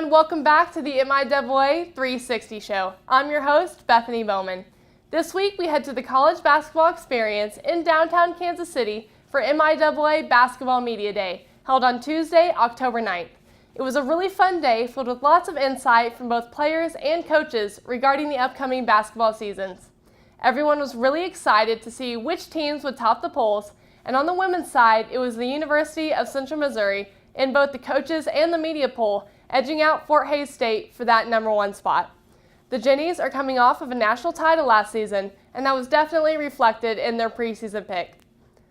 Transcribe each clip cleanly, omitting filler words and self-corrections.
everyone, welcome back to the MIAA 360 show. I'm your host, Bethany Bowman. This week we head to the College Basketball Experience in downtown Kansas City for MIAA Basketball Media Day, held on Tuesday, October 9th. It was a really fun day filled with lots of insight from both players and coaches regarding the upcoming basketball seasons. Everyone was really excited to see which teams would top the polls, and on the women's side, it was the University of Central Missouri in both the coaches and the media poll, edging out Fort Hays State for that #1 spot. The Jennies are coming off of a national title last season, and that was definitely reflected in their preseason pick.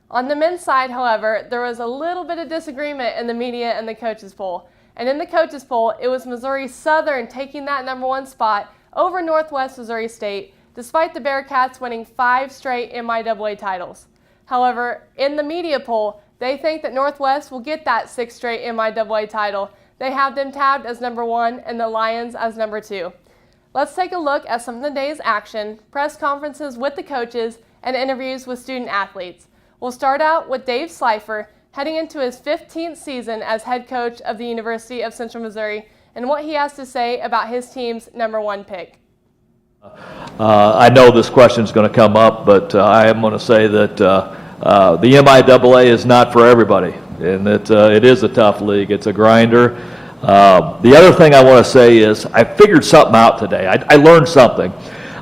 On the men's side, however, there was a little bit of disagreement in the media and the coaches poll. And in the coaches poll, it was Missouri Southern taking that #1 spot over Northwest Missouri State, despite the Bearcats winning 5 straight MIAA titles. However, in the media poll, they think that Northwest will get that 6th straight MIAA title. They have them tabbed as #1 and the Lions as #2. Let's take a look at some of the day's action, press conferences with the coaches, and interviews with student athletes. We'll start out with Dave Slifer, heading into his 15th season as head coach of the University of Central Missouri, and what he has to say about his team's #1 pick. I know this question is going to come up, but I am going to say that the MIAA is not for everybody, and it is a tough league. It's a grinder. The other thing I want to say is I figured something out today. I learned something.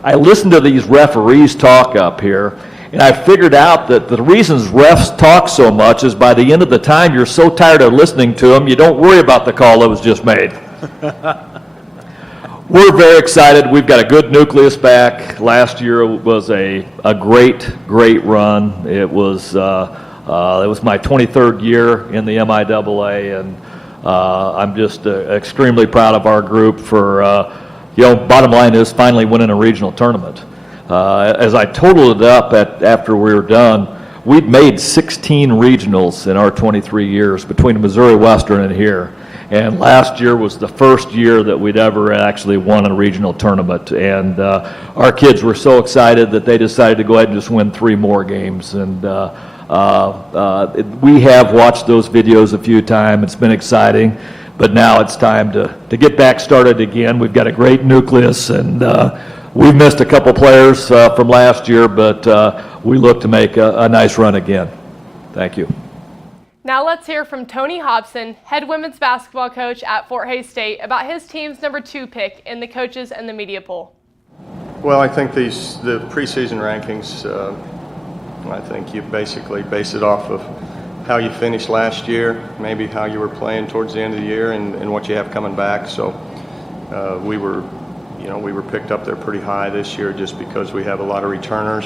I listened to these referees talk up here, and I figured out that the reasons refs talk so much is by the end of the time you're so tired of listening to them, you don't worry about the call that was just made. We're very excited. We've got a good nucleus back. Last year was a great run. It was my 23rd year in the MIAA, and I'm just extremely proud of our group for, bottom line is finally winning a regional tournament. As I totaled it up after we were done, we'd made 16 regionals in our 23 years between Missouri Western and here. And last year was the first year that we'd ever actually won a regional tournament. And our kids were so excited that they decided to go ahead and just win 3 more games. And we have watched those videos a few times. It's been exciting. But now it's time to get back started again. We've got a great nucleus, and we've missed a couple players from last year, but we look to make a nice run again. Thank you. Now let's hear from Tony Hobson, head women's basketball coach at Fort Hays State, about his team's #2 pick in the coaches and the media poll. Well, I think the preseason rankings, I think you basically base it off of how you finished last year, maybe how you were playing towards the end of the year, and what you have coming back. So we were picked up there pretty high this year just because we have a lot of returners.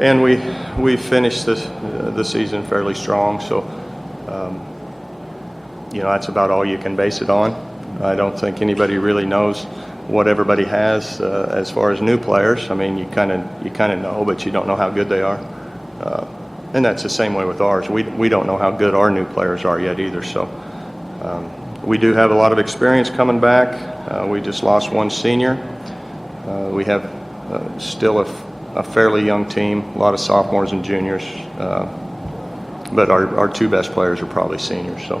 And we finished the season fairly strong, so that's about all you can base it on. I don't think anybody really knows what everybody has as far as new players. I mean, you kind of know, but you don't know how good they are. And that's the same way with ours. We don't know how good our new players are yet either. So we do have a lot of experience coming back. We just lost 1 senior. We have still a fairly young team, a lot of sophomores and juniors, but our 2 best players are probably seniors. So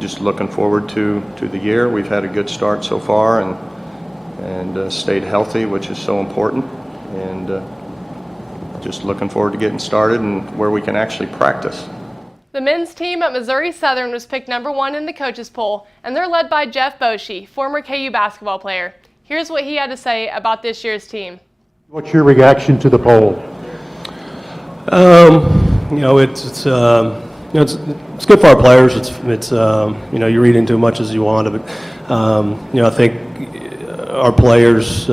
just looking forward to the year. We've had a good start so far and stayed healthy, which is so important, and just looking forward to getting started and where we can actually practice. The men's team at Missouri Southern was picked #1 in the coaches poll, and they're led by Jeff Boschee, former KU basketball player. Here's what he had to say about this year's team. What's your reaction to the poll? It's good for our players. It's you read into as much as you want, but I think our players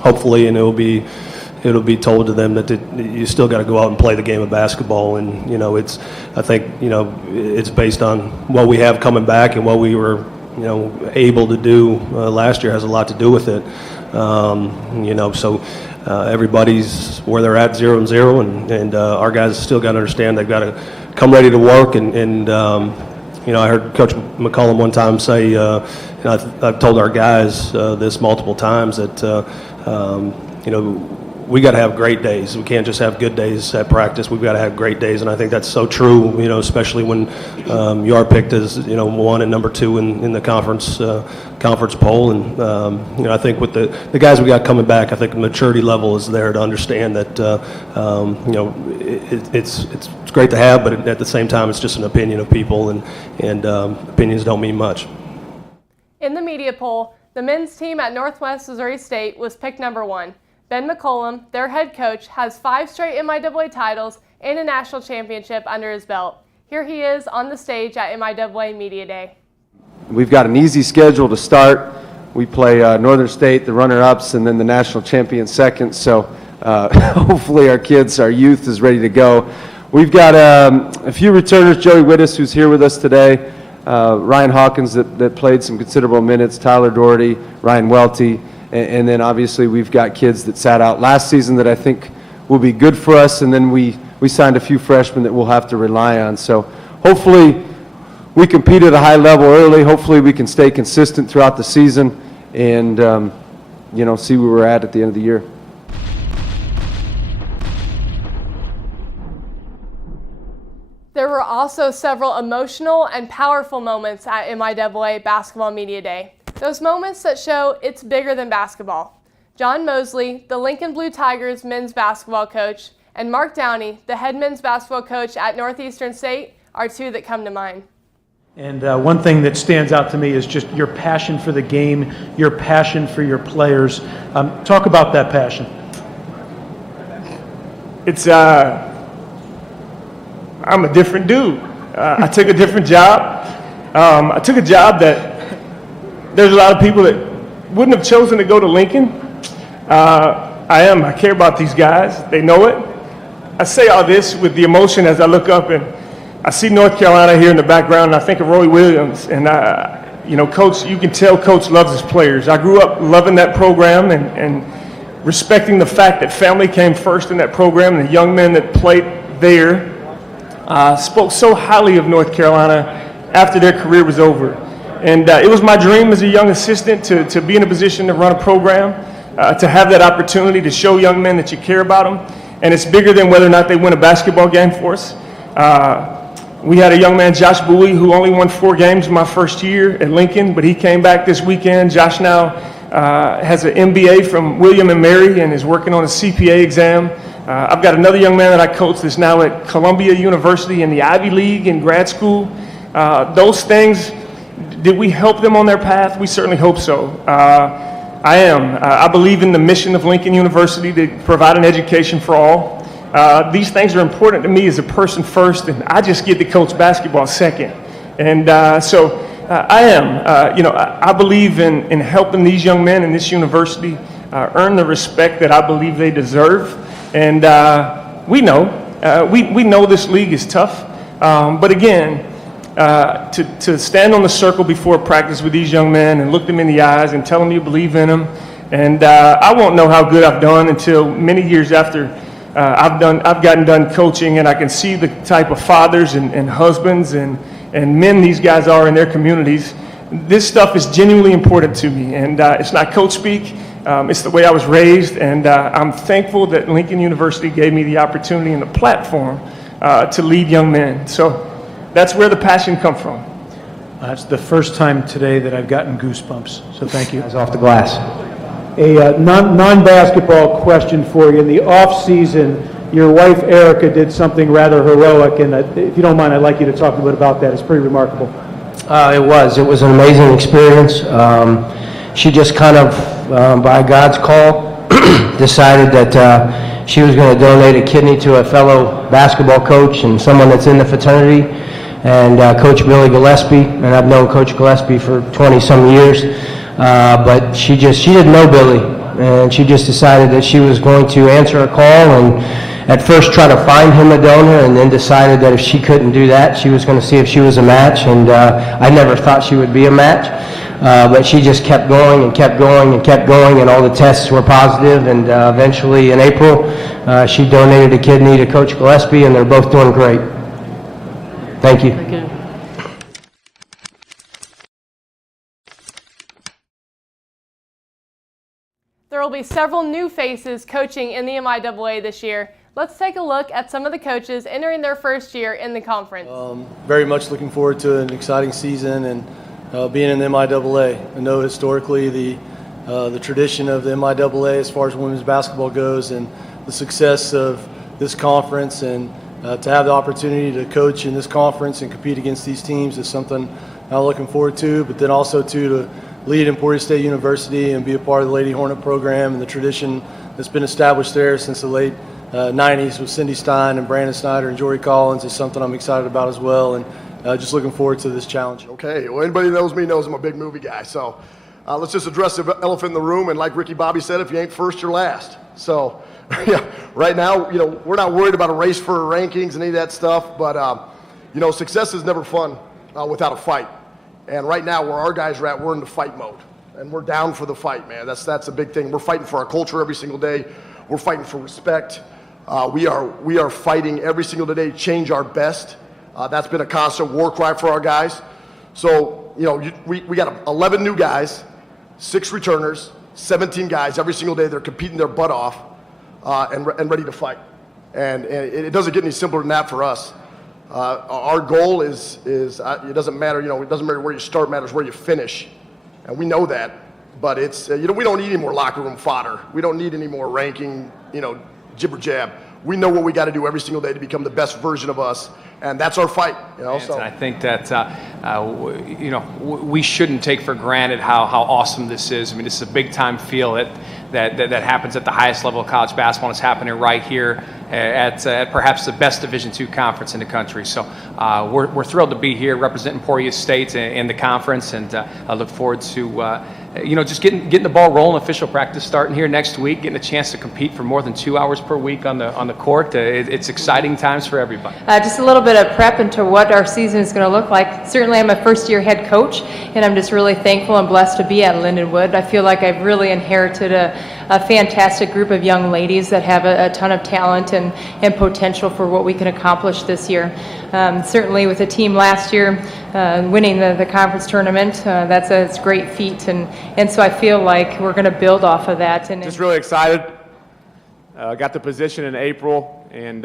hopefully, and it'll be told to them that you still got to go out and play the game of basketball, and I think it's based on what we have coming back, and what we were able to do last year has a lot to do with it. So everybody's where they're at 0-0, and our guys still got to understand they've got to come ready to work. And I heard Coach McCollum one time say, I've told our guys this multiple times that we got to have great days. We can't just have good days at practice. We've got to have great days, and I think that's so true, especially when you are picked as, 1 and number 2 in the conference poll. And, I think with the guys we got coming back, I think the maturity level is there to understand that, it's great to have, but at the same time, it's just an opinion of people, and opinions don't mean much. In the media poll, the men's team at Northwest Missouri State was picked number 1. Ben McCollum, their head coach, has 5 straight MIAA titles and a national championship under his belt. Here he is on the stage at MIAA Media Day. We've got an easy schedule to start. We play Northern State, the runner-ups, and then the national champion second. So hopefully our youth is ready to go. We've got a few returners, Joey Wittes, who's here with us today, Ryan Hawkins that played some considerable minutes, Tyler Doherty, Ryan Welty, and then obviously we've got kids that sat out last season that I think will be good for us, and then we signed a few freshmen that we'll have to rely on. So hopefully we compete at a high level early. Hopefully we can stay consistent throughout the season and see where we're at the end of the year. There were also several emotional and powerful moments at MIAA Basketball Media Day. Those moments that show it's bigger than basketball. John Mosley, the Lincoln Blue Tigers men's basketball coach, and Mark Downey, the head men's basketball coach at Northeastern State, are 2 that come to mind. And one thing that stands out to me is just your passion for the game, your passion for your players. Talk about that passion. I'm a different dude. I took a different job. I took a job that there's a lot of people that wouldn't have chosen to go to Lincoln. I care about these guys. They know it. I say all this with the emotion as I look up and I see North Carolina here in the background, and I think of Roy Williams. And, Coach, you can tell Coach loves his players. I grew up loving that program and respecting the fact that family came first in that program, and the young men that played there spoke so highly of North Carolina after their career was over. And it was my dream as a young assistant to be in a position to run a program, to have that opportunity to show young men that you care about them. And it's bigger than whether or not they win a basketball game for us. We had a young man, Josh Bowie, who only won 4 games my first year at Lincoln, but he came back this weekend. Josh now has an MBA from William & Mary and is working on a CPA exam. I've got another young man that I coach that's now at Columbia University in the Ivy League in grad school. Those things, did we help them on their path? We certainly hope so. I believe in the mission of Lincoln University to provide an education for all. These things are important to me as a person first, and I just get to coach basketball second. And I believe in helping these young men in this university earn the respect that I believe they deserve. And we know this league is tough, but again, to stand on the circle before practice with these young men and look them in the eyes and tell them you believe in them, and I won't know how good I've done until many years after I've gotten done coaching, and I can see the type of fathers and husbands and men these guys are in their communities. This stuff is genuinely important to me, and it's not coach speak. It's the way I was raised, and I'm thankful that Lincoln University gave me the opportunity and the platform to lead young men. So that's where the passion comes from. It's the first time today that I've gotten goosebumps, so thank you. Guys off the glass. A non-basketball question for you. In the off-season, your wife Erica did something rather heroic, and if you don't mind, I'd like you to talk a little bit about that. It's pretty remarkable. It was an amazing experience. She just kind of, by God's call, decided that she was going to donate a kidney to a fellow basketball coach and someone that's in the fraternity, and Coach Billy Gillespie, and I've known Coach Gillespie for 20-some years, but she didn't know Billy, and she just decided that she was going to answer a call and at first try to find him a donor, and then decided that if she couldn't do that, she was going to see if she was a match, and I never thought she would be a match. But she just kept going and kept going and kept going, and all the tests were positive, and eventually in April she donated a kidney to Coach Gillespie, and they're both doing great. Thank you. Thank you. There will be several new faces coaching in the MIAA this year. Let's take a look at some of the coaches entering their first year in the conference. Very much looking forward to an exciting season and being in the MIAA. I know historically the tradition of the MIAA as far as women's basketball goes and the success of this conference, and to have the opportunity to coach in this conference and compete against these teams is something I'm looking forward to, but then also to lead Emporia State University and be a part of the Lady Hornet program and the tradition that's been established there since the late 90s with Cindy Stein and Brandon Snyder and Jory Collins is something I'm excited about as well, and just looking forward to this challenge. Okay, well, anybody that knows me knows I'm a big movie guy, so let's just address the elephant in the room, and like Ricky Bobby said, if you ain't first, you're last. So, yeah, right now, we're not worried about a race for rankings and any of that stuff, but, success is never fun without a fight. And right now, where our guys are at, we're in the fight mode, and we're down for the fight, man. That's a big thing. We're fighting for our culture every single day. We're fighting for respect. We are fighting every single day to change our best. That's been a constant war cry for our guys. So, we got 11 new guys, 6 returners, 17 guys every single day. They're competing their butt off and ready to fight. And it doesn't get any simpler than that for us. Our goal is it doesn't matter, it doesn't matter where you start, it matters where you finish. And we know that. But it's, we don't need any more locker room fodder. We don't need any more ranking, jibber jab. We know what we got to do every single day to become the best version of us, and that's our fight. So I think that we shouldn't take for granted how awesome this is. I mean, this is a big time feel that happens at the highest level of college basketball. And it's happening right here at perhaps the best Division II conference in the country. So we're thrilled to be here representing Emporia State in the conference, and I look forward to just getting the ball rolling. Official practice starting here next week, getting a chance to compete for more than 2 hours per week on the court. It's exciting times for everybody. Just a little bit of prep into what our season is going to look like. Certainly, I'm a first-year head coach, and I'm just really thankful and blessed to be at Lindenwood. I feel like I've really inherited a fantastic group of young ladies that have a ton of talent and potential for what we can accomplish this year. Certainly, with the team last year winning the conference tournament, that's a great feat, and so I feel like we're going to build off of that. And just really excited. Got the position in April, and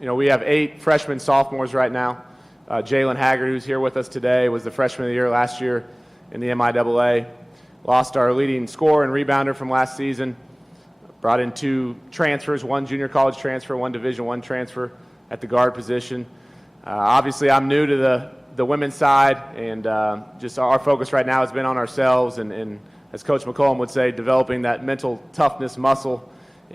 we have 8 freshmen, sophomores right now. Jalen Haggard, who's here with us today, was the freshman of the year last year in the MIAA. Lost our leading scorer and rebounder from last season. Brought in 2 transfers, 1 junior college transfer, 1 Division I transfer at the guard position. Obviously, I'm new to the women's side, and just our focus right now has been on ourselves and as Coach McCollum would say, developing that mental toughness muscle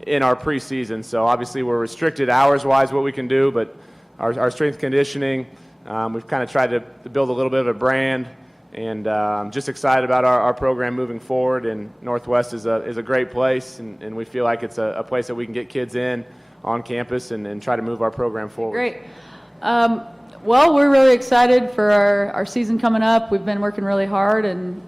in our preseason. So obviously we're restricted hours-wise what we can do, but our strength conditioning, we've kind of tried to build a little bit of a brand, and just excited about our program moving forward. And Northwest is a great place, and we feel like it's a place that we can get kids in on campus and try to move our program forward. Great. Well, we're really excited for our season coming up. We've been working really hard, and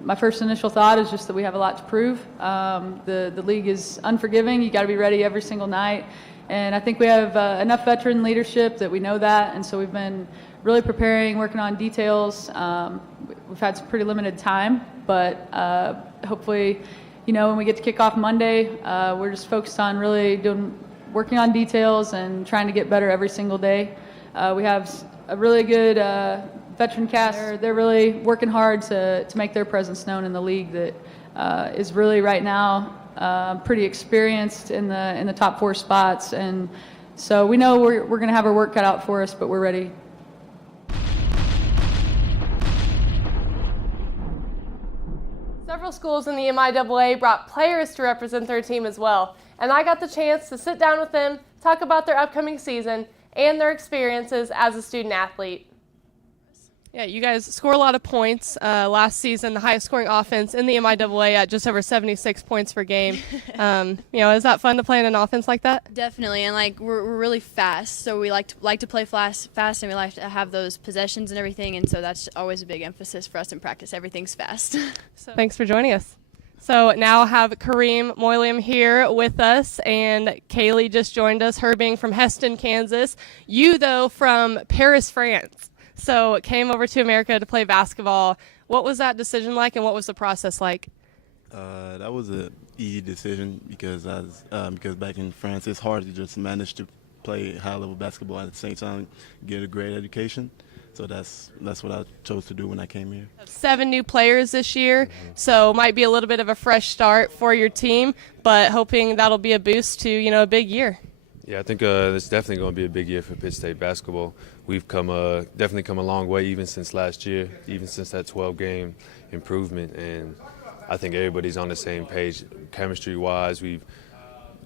my first initial thought is just that we have a lot to prove. The league is unforgiving. You got to be ready every single night, and I think we have enough veteran leadership that we know that, and so we've been really preparing, working on details. We've had some pretty limited time, but hopefully, when we get to kick off Monday, we're just focused on really working on details and trying to get better every single day. We have a really good veteran cast. They're really working hard to make their presence known in the league that is really right now pretty experienced in the top 4 spots. And so we know we're going to have our work cut out for us, but we're ready. Several schools in the MIAA brought players to represent their team as well, and I got the chance to sit down with them, talk about their upcoming season, and their experiences as a student athlete. Yeah, you guys score a lot of points. Last season, the highest scoring offense in the MIAA at just over 76 points per game. Is that fun to play in an offense like that? Definitely, and we're really fast, so we like to play fast, and we like to have those possessions and everything, and so that's always a big emphasis for us in practice. Everything's fast. So, thanks for joining us. So now I have Kareem Moyliam here with us, and Kaylee just joined us, her being from Heston, Kansas. You, though, from Paris, France. So came over to America to play basketball. What was that decision like, and what was the process like? That was an easy decision because because back in France it's hard to just manage to play high-level basketball at the same time, get a great education. So that's what I chose to do when I came here. 7 new players this year, so might be a little bit of a fresh start for your team, but hoping that'll be a boost to a big year. Yeah, I think it's definitely going to be a big year for Pitt State basketball. We've definitely come a long way even since last year, even since that 12-game improvement, and I think everybody's on the same page chemistry-wise. We've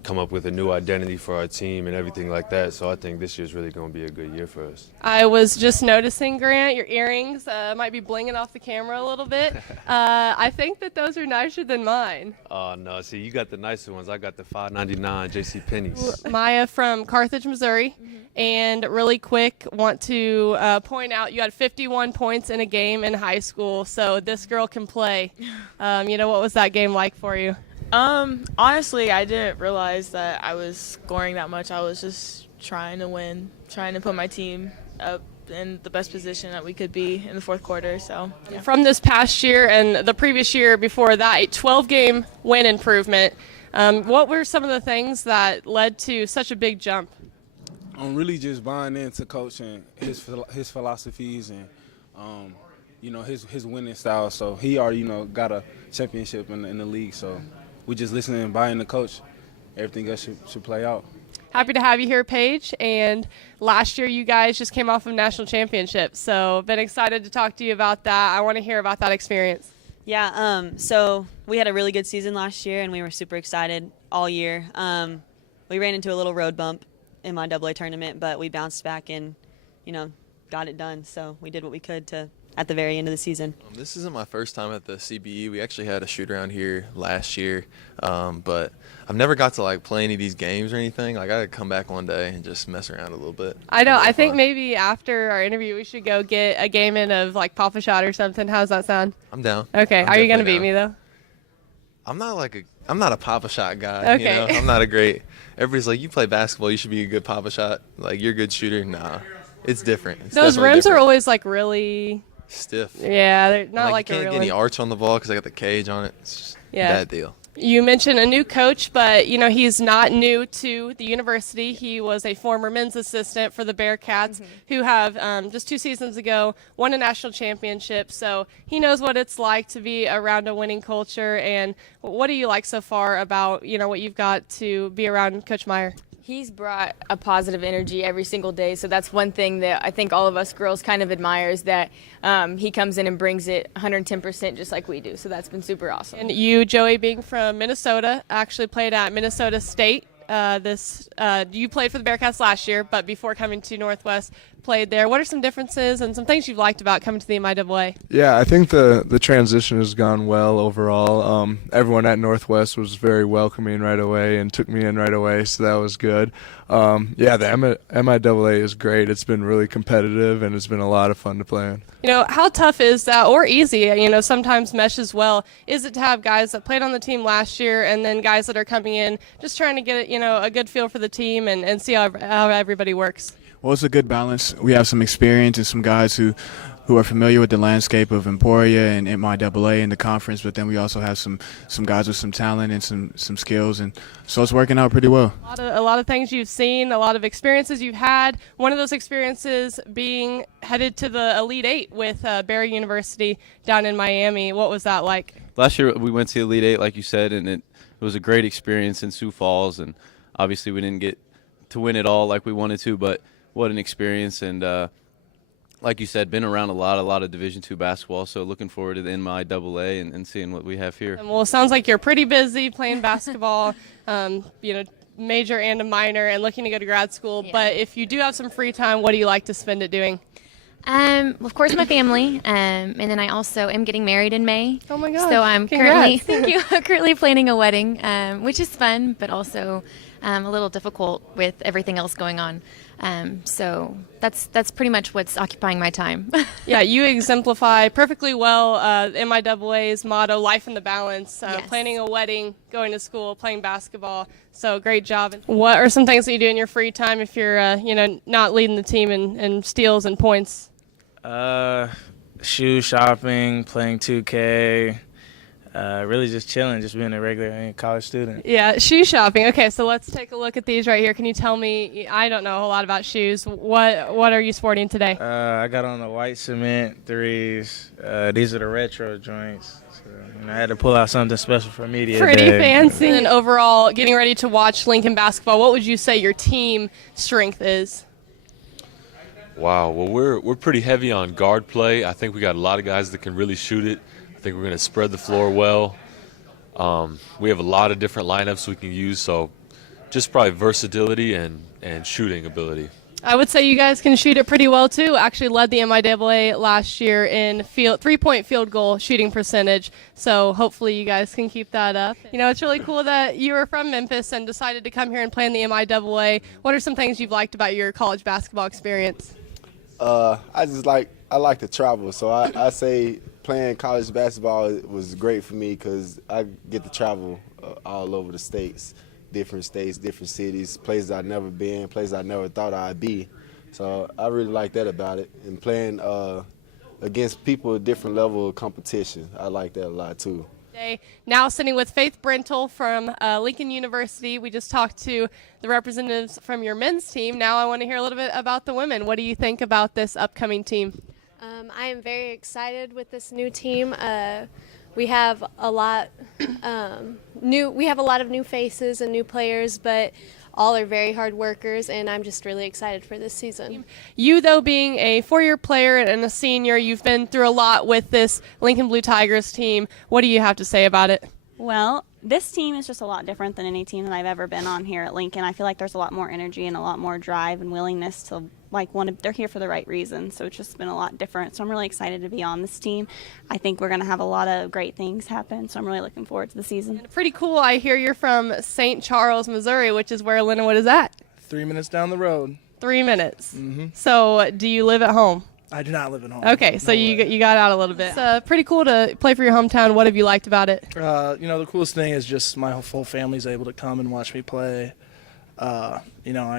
come up with a new identity for our team and everything like that, so I think this year's really going to be a good year for us. I was just noticing, Grant, your earrings might be blinging off the camera a little bit. I think that those are nicer than mine. Oh, no. See, you got the nicer ones. I got the $5.99 J.C. Penney's. Maya from Carthage, Missouri. And really quick, want to point out you had 51 points in a game in high school, so this girl can play. What was that game like for you? Honestly, I didn't realize that I was scoring that much. I was just trying to win, trying to put my team up in the best position that we could be in the fourth quarter. So, yeah. From this past year and the previous year before that, a 12-game win improvement. What were some of the things that led to such a big jump? I'm really just buying into Coach and his philosophies and his winning style. So he already got a championship in the league. So we just listening and buying the Coach. Everything else should play out. Happy to have you here, Paige. And last year you guys just came off of national championship. So been excited to talk to you about that. I want to hear about that experience. Yeah, so we had a really good season last year, and we were super excited all year. We ran into a little road bump in my MIAA tournament, but we bounced back and, got it done. So we did what we could at the very end of the season. This isn't my first time at the CBE. We actually had a shoot-around here last year, but I've never got to, play any of these games or anything. I got to come back one day and just mess around a little bit. I know. I think maybe after our interview we should go get a game in of, Papa Shot or something. How's that sound? I'm down. Okay. Are you going to beat me, though? I'm not a Papa Shot guy. Okay. I'm not a great – everybody's like, you play basketball, you should be a good Papa Shot. You're a good shooter. Nah, it's different. It's Those rims different. are always, really – stiff. Yeah, they're not like you a can't real get any one. arch on the ball because I got the cage on it. It's just a bad deal. You mentioned a new coach, but, he's not new to the university. He was a former men's assistant for the Bearcats who have, just 2 seasons ago, won a national championship. So he knows what it's like to be around a winning culture. And what do you like so far about, what you've got to be around Coach Meyer? He's brought a positive energy every single day, so that's one thing that I think all of us girls kind of admire is that he comes in and brings it 110% just like we do, so that's been super awesome. And you, Joey, being from Minnesota, actually played at Minnesota State. You played for the Bearcats last year, but before coming to Northwest, played there. What are some differences and some things you've liked about coming to the MIAA? Yeah, I think the transition has gone well overall. Everyone at Northwest was very welcoming right away and took me in right away, so that was good. The MIAA is great. It's been really competitive, and it's been a lot of fun to play in. How tough is that, or easy, sometimes meshes well, is it to have guys that played on the team last year and then guys that are coming in just trying to get, a good feel for the team and see how everybody works? Well, it's a good balance. We have some experience and some guys who are familiar with the landscape of Emporia and MIAA and the conference, but then we also have some guys with some talent and some skills, and so it's working out pretty well. A lot of things you've seen, a lot of experiences you've had. One of those experiences being headed to the Elite Eight with Barry University down in Miami. What was that like? Last year we went to the Elite Eight, like you said, and it was a great experience in Sioux Falls, and obviously we didn't get to win it all like we wanted to, but what an experience, and like you said, been around a lot of Division II basketball, so looking forward to the MIAA and seeing what we have here. Well, it sounds like you're pretty busy playing basketball, major and a minor, and looking to go to grad school, but if you do have some free time, what do you like to spend it doing? Of course, my family, and then I also am getting married in May. Oh my gosh! So I'm Congrats. currently planning a wedding, which is fun, but also a little difficult with everything else going on. So that's pretty much what's occupying my time. Yeah, you exemplify perfectly well MIAA's motto, life in the balance, Yes. planning a wedding, going to school, playing basketball. So great job. What are some things that you do in your free time if you're, not leading the team in steals and points? Shoe shopping, playing 2K, Really just chilling, just being a regular college student. Yeah, shoe shopping. Okay, so let's take a look at these right here. Can you tell me, I don't know a whole lot about shoes. What are you sporting today? I got on the white cement 3s. These are the retro joints. So, I had to pull out something special for media Pretty day. fancy. And overall, getting ready to watch Lincoln basketball, what would you say your team strength is? Wow, well, we're pretty heavy on guard play. I think we got a lot of guys that can really shoot it. I think we're going to spread the floor well. We have a lot of different lineups we can use, so just probably versatility and shooting ability. I would say you guys can shoot it pretty well, too. Actually led the MIAA last year in three-point field goal shooting percentage, so hopefully you guys can keep that up. You know, it's really cool that you were from Memphis and decided to come here and play in the MIAA. What are some things you've liked about your college basketball experience? I like to travel, so I say playing college basketball was great for me because I get to travel all over the states, different cities, places I've never been, places I never thought I'd be. So I really like that about it. And playing against people at different level of competition, I like that a lot too. Now sitting with Faith Brentel from Lincoln University. We just talked to the representatives from your men's team. Now I want to hear a little bit about the women. What do you think about this upcoming team? I am very excited with this new team. We have a lot of new faces and new players, but all are very hard workers, and I'm just really excited for this season. You, though, being a four-year player and a senior, you've been through a lot with this Lincoln Blue Tigers team. What do you have to say about it? Well, this team is just a lot different than any team that I've ever been on here at Lincoln. I feel like there's a lot more energy and a lot more drive and willingness to they're here for the right reason. So it's just been a lot different. So I'm really excited to be on this team. I think we're going to have a lot of great things happen. So I'm really looking forward to the season. Pretty cool. I hear you're from St. Charles, Missouri, which is where Lindenwood is at. 3 minutes down the road. 3 minutes. Mm-hmm. So do you live at home? I do not live at home. Okay, so you got out a little bit. It's pretty cool to play for your hometown. What have you liked about it? The coolest thing is just my whole family's able to come and watch me play. I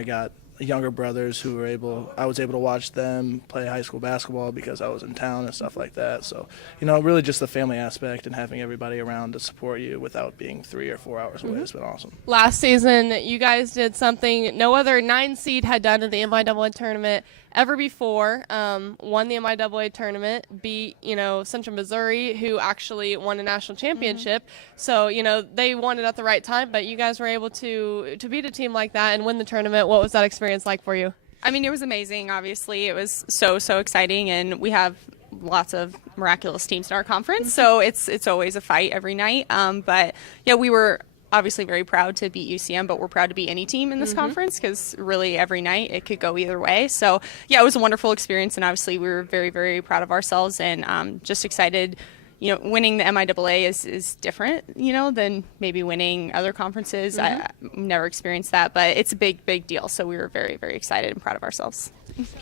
got younger brothers I was able to watch them play high school basketball because I was in town and stuff like that. So, really just the family aspect and having everybody around to support you without being 3 or 4 hours away has been awesome. Last season, you guys did something no other 9 seed had done in the MIAA tournament ever before. Won the MIAA tournament, beat, Central Missouri, who actually won a national championship. So, they won it at the right time, but you guys were able to beat a team like that and win the tournament. What was that experience like for you? I mean, it was amazing, obviously. It was so exciting, and we have lots of miraculous teams in our conference, so it's always a fight every night. But, yeah, we were obviously very proud to beat UCM, but we're proud to beat any team in this conference because really every night it could go either way. So, yeah, it was a wonderful experience, and obviously we were very, very proud of ourselves and just excited. Winning the MIAA is different, than maybe winning other conferences. I've never experienced that, but it's a big, big deal. So we were very, very excited and proud of ourselves.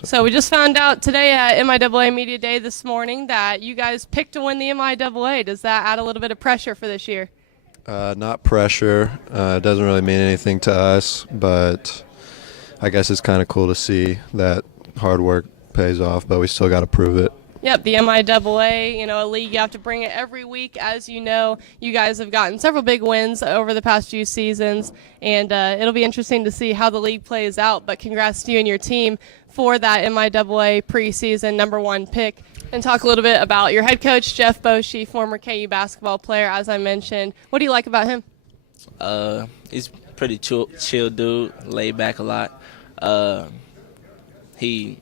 So we just found out today at MIAA Media Day this morning that you guys picked to win the MIAA. Does that add a little bit of pressure for this year? Not pressure. It doesn't really mean anything to us, but I guess it's kind of cool to see that hard work pays off, but we still got to prove it. Yep, the MIAA, a league, you have to bring it every week. As you know, you guys have gotten several big wins over the past few seasons, and it'll be interesting to see how the league plays out. But congrats to you and your team for that MIAA preseason #1 pick. And talk a little bit about your head coach, Jeff Boschee, former KU basketball player, as I mentioned. What do you like about him? He's pretty chill dude, laid back a lot. He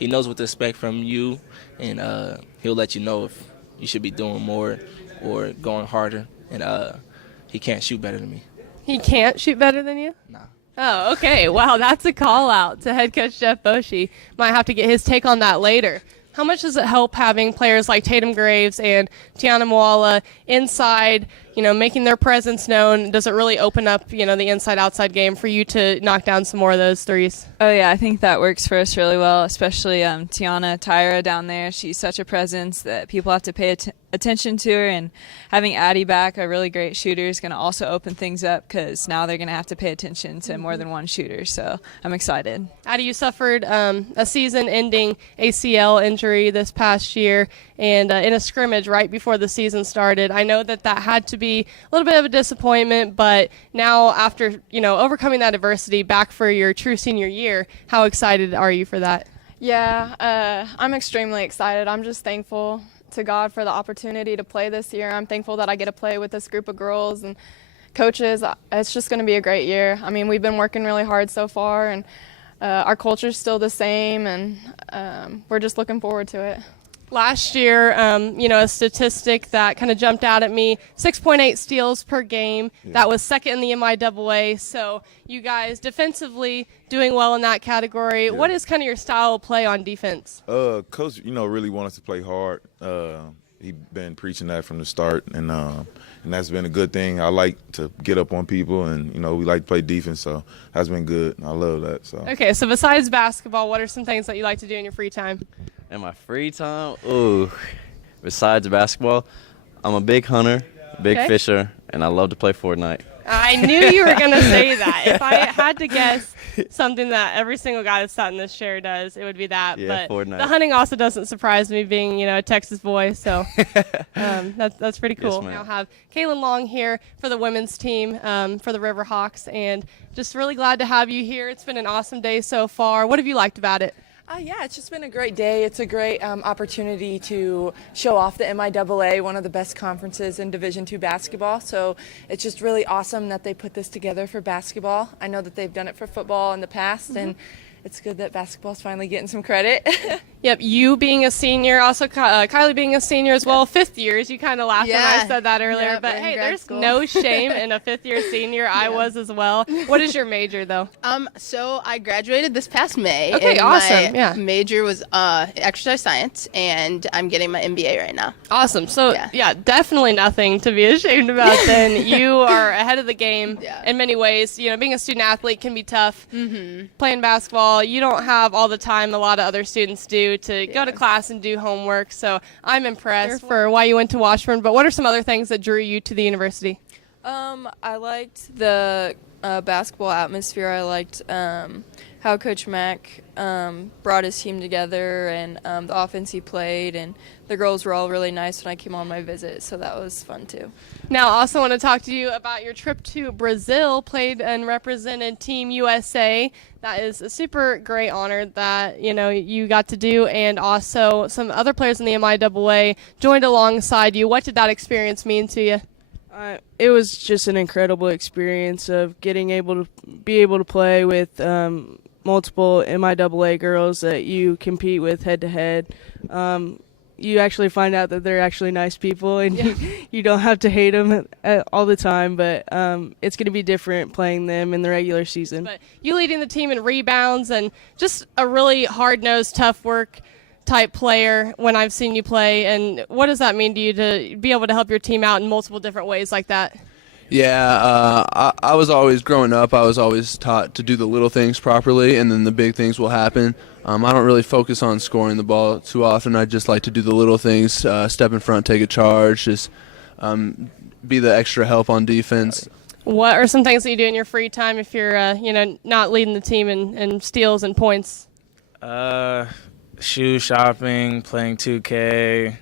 knows what to expect from you, and he'll let you know if you should be doing more or going harder. And he can't shoot better than me. He can't shoot better than you? No. Oh, okay. Wow, that's a call out to head coach Jeff Boschee. Might have to get his take on that later. How much does it help having players like Tatum Graves and Tiana Moala inside, making their presence known? Does it really open up, the inside-outside game for you to knock down some more of those threes? Oh, yeah, I think that works for us really well, especially Tiana Tyra down there. She's such a presence that people have to pay attention to her, and having Addie back, a really great shooter, is going to also open things up because now they're going to have to pay attention to more than one shooter, so I'm excited. Addie, you suffered a season-ending ACL injury this past year, and in a scrimmage right before the season started. I know that had to be a little bit of a disappointment, but now after, overcoming that adversity, back for your true senior year, how excited are you for that? Yeah, I'm extremely excited. I'm just thankful to God for the opportunity to play this year. I'm thankful that I get to play with this group of girls and coaches. It's just going to be a great year. I mean, we've been working really hard so far, and our culture's still the same, and we're just looking forward to it. Last year, a statistic that kind of jumped out at me, 6.8 steals per game. Yeah. That was second in the MIAA. So you guys defensively doing well in that category. Yeah. What is kind of your style of play on defense? Coach, really want us to play hard. He's been preaching that from the start, and that's been a good thing. I like to get up on people, and, we like to play defense, so that's been good. I love that. So. Okay, so besides basketball, what are some things that you like to do in your free time? In my free time, besides basketball, I'm a big hunter, big fisher, and I love to play Fortnite. I knew you were going to say that. If I had to guess something that every single guy that's sat in this chair does, it would be that. Yeah, but Fortnite. The hunting also doesn't surprise me, being, a Texas boy, so that's pretty cool. Yes, I'll have Kaylin Long here for the women's team for the Riverhawks, and just really glad to have you here. It's been an awesome day so far. What have you liked about it? Yeah, it's just been a great day. It's a great opportunity to show off the MIAA, one of the best conferences in Division II basketball. So it's just really awesome that they put this together for basketball. I know that they've done it for football in the past, and it's good that basketball's finally getting some credit. Yep, you being a senior, also Kylie being a senior as well, fifth years. You kind of laughed when I said that earlier, but hey, there's no shame in a fifth-year senior. I was as well. What is your major, though? So I graduated this past May. Okay, and awesome. My major was exercise science, and I'm getting my MBA right now. Awesome. So, yeah, definitely nothing to be ashamed about then. You are ahead of the game in many ways. Being a student athlete can be tough. Playing basketball, you don't have all the time a lot of other students do to go to class and do homework. So I'm impressed for why you went to Washburn. But what are some other things that drew you to the university? I liked the basketball atmosphere. I liked how Coach Mack brought his team together, and the offense he played, and the girls were all really nice when I came on my visit, so that was fun too. Now, I also want to talk to you about your trip to Brazil, played and represented Team USA. That is a super great honor that, you got to do, and also some other players in the MIAA joined alongside you. What did that experience mean to you? It was just an incredible experience of be able to play with multiple MIAA girls that you compete with head to head. You actually find out that they're actually nice people, and you don't have to hate them all the time, but it's going to be different playing them in the regular season. But you leading the team in rebounds and just a really hard-nosed, tough work type player when I've seen you play, and what does that mean to you to be able to help your team out in multiple different ways like that? Yeah, I was always growing up, I was always taught to do the little things properly, and then the big things will happen. I don't really focus on scoring the ball too often. I just like to do the little things, step in front, take a charge, just be the extra help on defense. What are some things that you do in your free time if you're not leading the team in steals and points? Shoe shopping, playing 2K,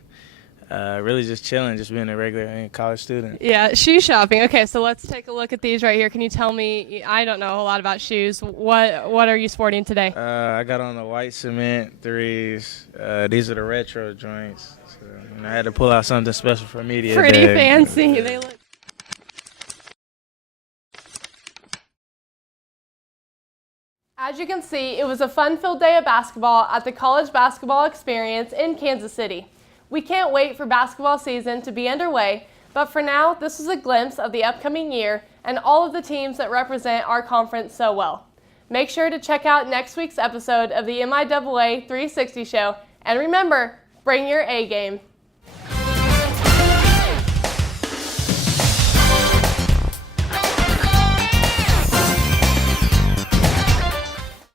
really just chilling, just being a regular college student. Yeah, shoe shopping. Okay, so let's take a look at these right here. Can you tell me, I don't know a lot about shoes. What are you sporting today? I got on the white cement 3s. These are the retro joints. So, I had to pull out something special for media. Pretty fancy. They look. As you can see, it was a fun-filled day of basketball at the College Basketball Experience in Kansas City. We can't wait for basketball season to be underway, but for now, this is a glimpse of the upcoming year and all of the teams that represent our conference so well. Make sure to check out next week's episode of the MIAA 360 show, and remember, bring your A game.